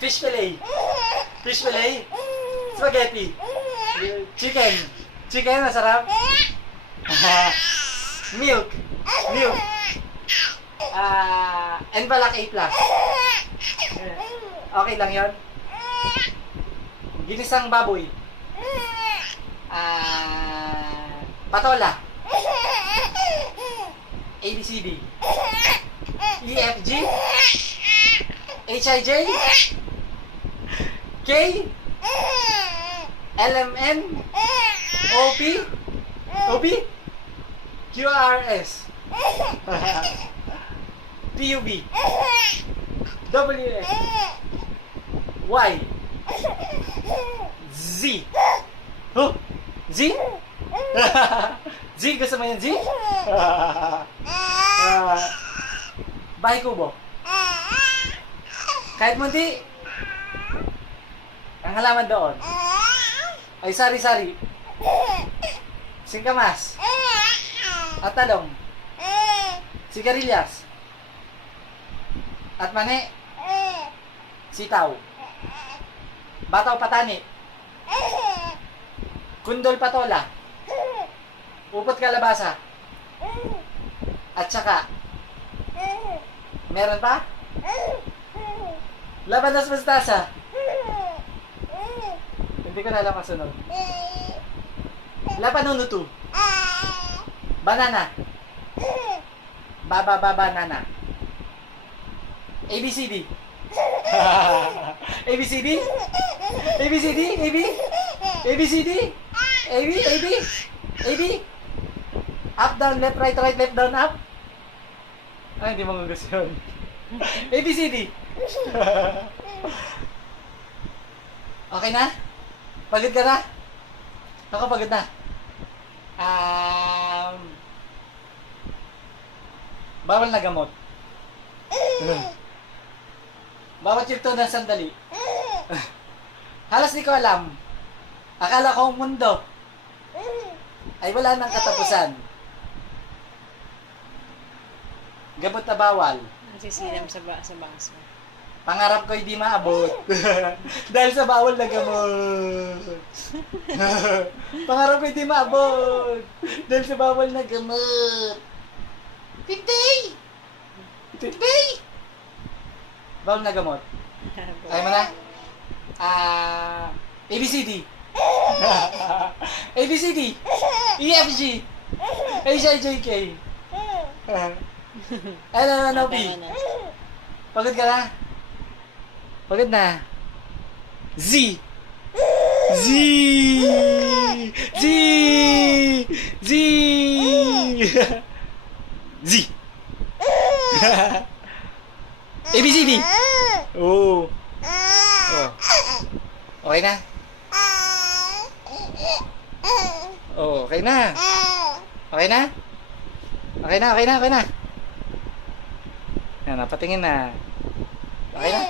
Fish fillet. Fish fillet. Spaghetti. Chicken. Chicken, masarap. Milk. Milk. Envalak A+. Okay lang yon. Ginisang baboy. Patola. ABCD. EFG. HIJ. K. LMN. OP. OP. QRS. PUB. WX. Y. Z. Oh, Z? Z, gusto mo yan, Z? Bahay kubo. Kahit munti, ang halaman doon ay sari-sari, singkamas, at talong, sigarilyas, at mani, sitaw, bataw patani, kundol patola, upot kalabasa, at saka, meron pa? Labanos mustasa. Hindi ko na alam kasunod. Lapanunutu. Banana. Banana. ABCD. ABCD? ABCD? AB? ABCD? AB? AB? AB? Up, down, left, right, left, down, up? Ay, hindi mo gusto yun. ABCD. Okay na? Pagod ka na? Ako pagod na. Bawal na gamot. Bawat yugto ng sandali. Halos di ko alam. Akala ko ang mundo ay wala nang katapusan. Gamot na bawal. Sisiram sa bangs mo. Pangarap ko'y di maabot. Dahil sa bawal na gamot. Pangarap ko'y di maabot. Dahil sa bawal na gamot. Hindi! Hindi! Bawal na gamot. Ayaw mo na? ABCD. ABCD. EFG. HIJK. Ano, P? Pagod ka na? Pagod na? Z. Z. Z. Z. Z. ABCD. Oh. Oh. Okay na? Oh, okay na. Okay na? Okay na, okay na, okay na. Yan, napatingin na. Okay na?